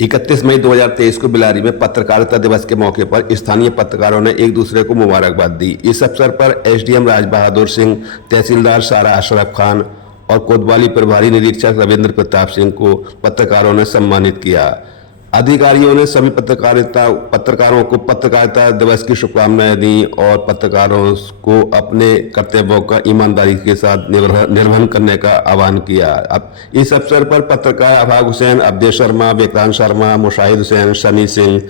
31 मई 2023 को बिलारी में पत्रकारिता दिवस के मौके पर स्थानीय पत्रकारों ने एक दूसरे को मुबारकबाद दी। इस अवसर पर एसडीएम राज बहादुर सिंह, तहसीलदार सारा अशरफ खान और कोतवाली प्रभारी निरीक्षक रविंद्र प्रताप सिंह को पत्रकारों ने सम्मानित किया। अधिकारियों ने सभी पत्रकारों को पत्रकारिता दिवस की शुभकामनाएं दी और पत्रकारों को अपने कर्तव्यों का ईमानदारी के साथ निर्वहन करने का आह्वान किया। अब इस अवसर पर पत्रकार अफाक हुसैन, अब्दे शर्मा, विक्रांत शर्मा, मुशाहिद हुसैन, शनी सिंह,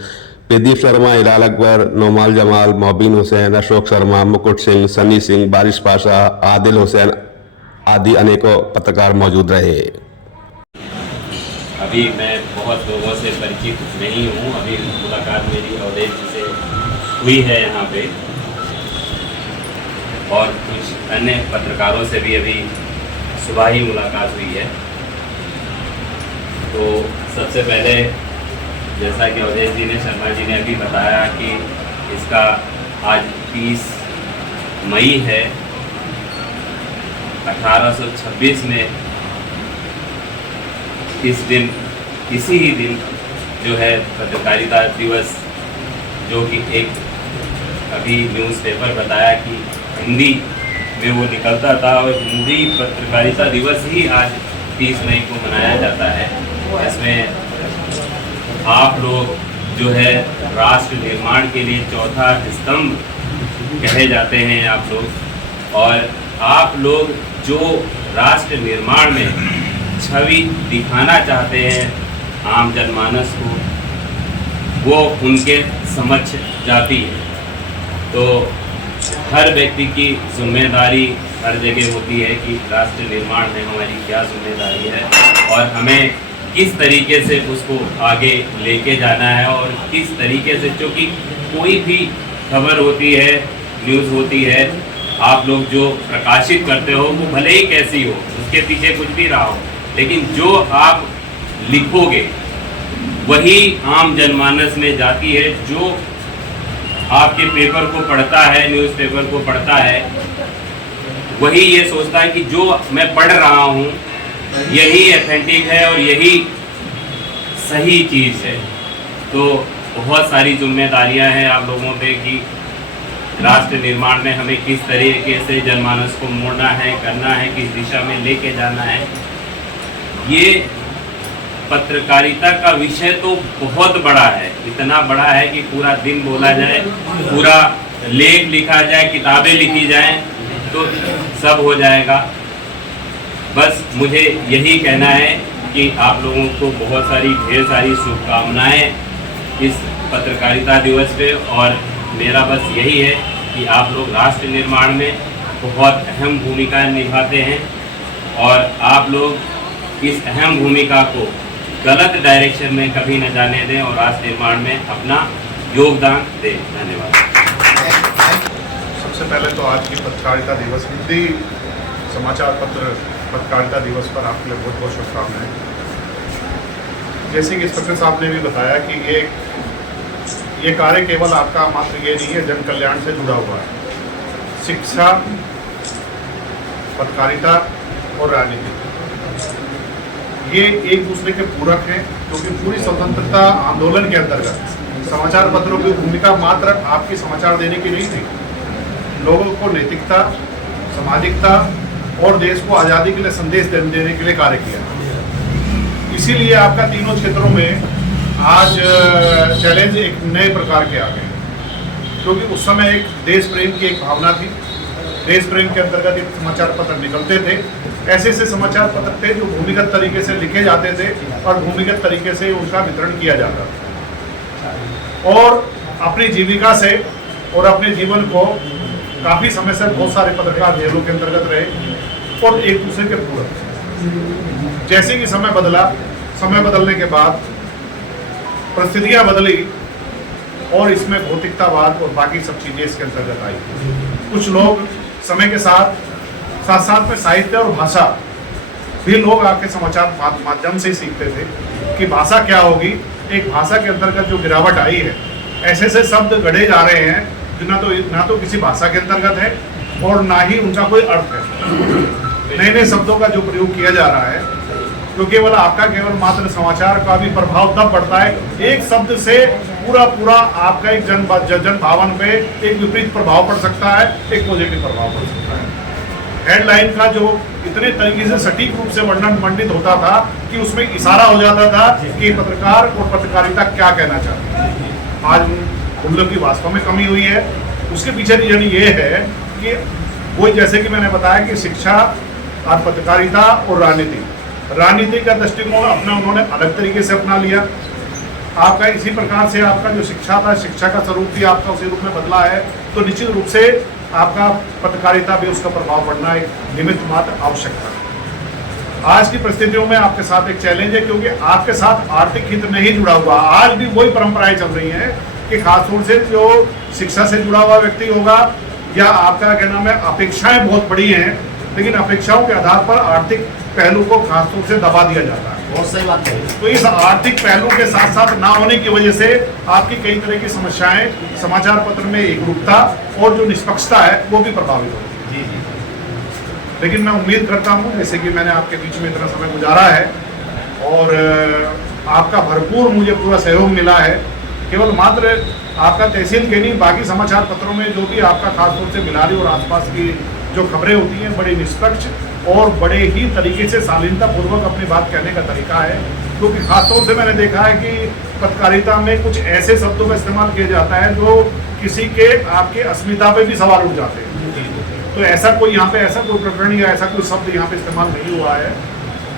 प्रदीप शर्मा, हिलाल अकबर, नौमाल जमाल, मोबिन हुसैन, अशोक शर्मा, मुकुट सिंह, सनी सिंह, बारिश पाशा, आदिल हुसैन आदि अनेकों पत्रकार मौजूद रहे। अभी मैं बहुत लोगों से परिचित नहीं हूँ, अभी मुलाकात मेरी अवधेश जी से हुई है यहाँ पे, और कुछ अन्य पत्रकारों से भी अभी सुबह ही मुलाकात हुई है। तो सबसे पहले जैसा कि अवधेश जी ने, शर्मा जी ने अभी बताया कि इसका आज 30 मई है। 1826 में इस दिन, इसी ही दिन जो है पत्रकारिता दिवस, जो कि एक अभी न्यूज़पेपर बताया कि हिंदी में वो निकलता था, और हिंदी पत्रकारिता दिवस ही आज 30 मई को मनाया जाता है। इसमें आप लोग जो है राष्ट्र निर्माण के लिए चौथा स्तंभ कहे जाते हैं आप लोग, और आप लोग जो राष्ट्र निर्माण में छवि दिखाना चाहते हैं आम जनमानस को, वो उनके समक्ष जाती है। तो हर व्यक्ति की जिम्मेदारी हर जगह होती है कि राष्ट्र निर्माण में हमारी क्या जिम्मेदारी है और हमें किस तरीके से उसको आगे लेके जाना है, और किस तरीके से, क्योंकि कोई भी खबर होती है, न्यूज़ होती है, आप लोग जो प्रकाशित करते हो वो भले ही कैसी हो, उसके पीछे कुछ भी रहा हो, लेकिन जो आप लिखोगे वही आम जनमानस में जाती है। जो आपके पेपर को पढ़ता है, न्यूज़पेपर को पढ़ता है, वही ये सोचता है कि जो मैं पढ़ रहा हूँ यही ऑथेंटिक है और यही सही चीज़ है। तो बहुत सारी जिम्मेदारियां हैं आप लोगों पे कि राष्ट्र निर्माण में हमें किस तरीके से जनमानस को मोड़ना है, करना है, किस दिशा में लेके जाना है। ये पत्रकारिता का विषय तो बहुत बड़ा है, इतना बड़ा है कि पूरा दिन बोला जाए, पूरा लेख लिखा जाए, किताबें लिखी जाएं तो सब हो जाएगा। बस मुझे यही कहना है कि आप लोगों को बहुत सारी, ढेर सारी शुभकामनाएं इस पत्रकारिता दिवस पे, और मेरा बस यही है कि आप लोग राष्ट्र निर्माण में बहुत अहम भूमिका निभाते हैं, और आप लोग इस अहम भूमिका को गलत डायरेक्शन में कभी न जाने दें और राष्ट्र निर्माण में अपना योगदान दें। धन्यवाद। सबसे पहले तो आज की पत्रकारिता दिवस, हिंदी समाचार पत्र पत्रकारिता दिवस पर आपके लिए बहुत बहुत शुभकामनाएं। जैसे कि इंस्पेक्टर साहब ने भी बताया कि ये कार्य केवल आपका मात्र ये नहीं है, जन कल्याण से जुड़ा हुआ है। शिक्षा, पत्रकारिता और राजनीति, ये एक दूसरे के पूरक हैं, क्योंकि पूरी स्वतंत्रता आंदोलन के अंतर्गत समाचार पत्रों की भूमिका मात्र आपकी समाचार देने की नहीं थी, लोगों को नैतिकता, सामाजिकता और देश को आज़ादी के लिए संदेश देने के लिए कार्य किया। इसीलिए आपका तीनों क्षेत्रों में आज चैलेंज एक नए प्रकार के आ गए, क्योंकि उस समय एक देश प्रेम की एक भावना थी। देश प्रेम के अंतर्गत एक समाचार पत्र निकलते थे, ऐसे ऐसे समाचार पत्र थे जो भूमिगत तरीके से लिखे जाते थे और भूमिगत तरीके से उनका वितरण किया जाता था, और अपनी जीविका से और अपने जीवन को काफ़ी समय से बहुत सारे पत्रकार जेलों के अंतर्गत रहे और एक दूसरे के पूरक। जैसे कि समय बदला, समय बदलने के बाद परिस्थितियाँ बदली और इसमें भौतिकतावाद और बाकी सब चीज़ें इसके अंतर्गत आई। कुछ लोग समय के साथ साथ में साहित्य और भाषा भी लोग आके समाचार माध्यम से ही सीखते थे कि भाषा क्या होगी। एक भाषा के अंतर्गत जो गिरावट आई है, ऐसे ऐसे शब्द गढ़े जा रहे हैं जो ना तो किसी भाषा के अंतर्गत है और ना ही उनका कोई अर्थ है। नए नए शब्दों का जो प्रयोग किया जा रहा है तो केवल आपका केवल मात्र समाचार का भी प्रभाव तब पड़ता है, एक शब्द से पूरा पूरा आपका एक जन भावन पे एक विपरीत प्रभाव पड़ सकता है, एक पॉजिटिव प्रभाव पड़ सकता है। हेडलाइन का जो इतने तरीके से सटीक रूप से वर्णन मंडित होता था कि उसमें इशारा हो जाता था कि पत्रकार और पत्रकारिता क्या कहना चाहती है। आज उन लोगों की वास्तव में कमी हुई है। उसके पीछे रीजन ये है कि वही जैसे कि मैंने बताया कि शिक्षा और पत्रकारिता और राजनीति का दृष्टिकोण अपना उन्होंने अलग तरीके से अपना लिया। आपका इसी प्रकार से आपका जो शिक्षा था, शिक्षा का स्वरूप भी आपका उसी रूप में बदला है, तो निश्चित रूप से आपका पत्रकारिता भी उसका प्रभाव पड़ना एक निमित्त मात्र आवश्यकता है। आज की परिस्थितियों में आपके साथ एक चैलेंज है, क्योंकि आपके साथ आर्थिक हित नहीं जुड़ा हुआ। आज भी वही परंपराएं चल रही हैं कि खासतौर से जो शिक्षा से जुड़ा हुआ व्यक्ति होगा या आपका क्या नाम है, अपेक्षाएं बहुत बड़ी हैं, लेकिन अपेक्षाओं के आधार पर आर्थिक पहलू को खासतौर से दबा दिया जाता है। बहुत सही बात है। तो इस आर्थिक पहलू के साथ साथ ना होने की वजह से आपकी कई तरह की समस्याएं, समाचार पत्र में एकरूपता और जो निष्पक्षता है वो भी प्रभावित होती है। लेकिन मैं उम्मीद करता हूं, जैसे कि मैंने आपके बीच में इतना समय गुजारा है और आपका भरपूर मुझे पूरा सहयोग मिला है, केवल मात्र आपका तहसील के नहीं, बाकी समाचार पत्रों में जो भी आपका खासतौर से बिलारी और आसपास की जो खबरें होती हैं बड़ी निष्पक्ष और बड़े ही तरीके से शालीनता पूर्वक अपनी बात कहने का तरीका है। क्योंकि खासतौर से मैंने देखा है कि पत्रकारिता में कुछ ऐसे शब्दों का इस्तेमाल किया जाता है जो किसी के आपके अस्मिता पे भी सवाल उठ जाते हैं। तो ऐसा कोई यहाँ पे ऐसा कोई प्रकरण या ऐसा कोई शब्द यहाँ पे इस्तेमाल नहीं हुआ है।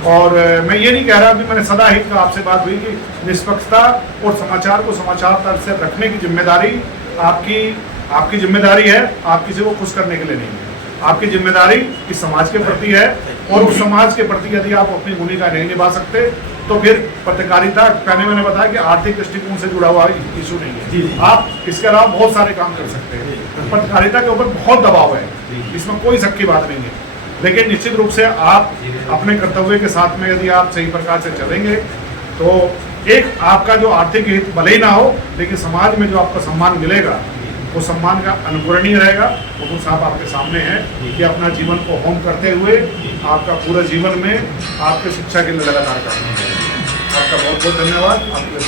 और मैं ये नहीं कह रहा कि मैंने सदा ही का आपसे बात हुई कि निष्पक्षता और समाचार को समाचार तर्ज से रखने की जिम्मेदारी आपकी जिम्मेदारी है, आप किसी को खुश करने के लिए नहीं है। आपकी जिम्मेदारी इस समाज के प्रति है और उस समाज के प्रति यदि आप अपनी भूमिका नहीं निभा सकते तो फिर पत्रकारिता, पहले मैंने बताया कि आर्थिक दृष्टिकोण से जुड़ा हुआ इशू नहीं है। आप इसके अलावा बहुत सारे काम कर सकते हैं। पत्रकारिता के ऊपर बहुत दबाव है, इसमें कोई शक की बात नहीं है, लेकिन निश्चित रूप से आप अपने कर्तव्य के साथ में यदि आप सही प्रकार से चलेंगे तो एक आपका जो आर्थिक हित भले ही ना हो, लेकिन समाज में जो आपका सम्मान मिलेगा वो सम्मान का अनुकरणीय रहेगा। वो साहब आपके सामने है कि अपना जीवन को होम करते हुए आपका पूरा जीवन में आपके शिक्षा के लिए लगातार काम करेंगे। आपका बहुत बहुत धन्यवाद। आपके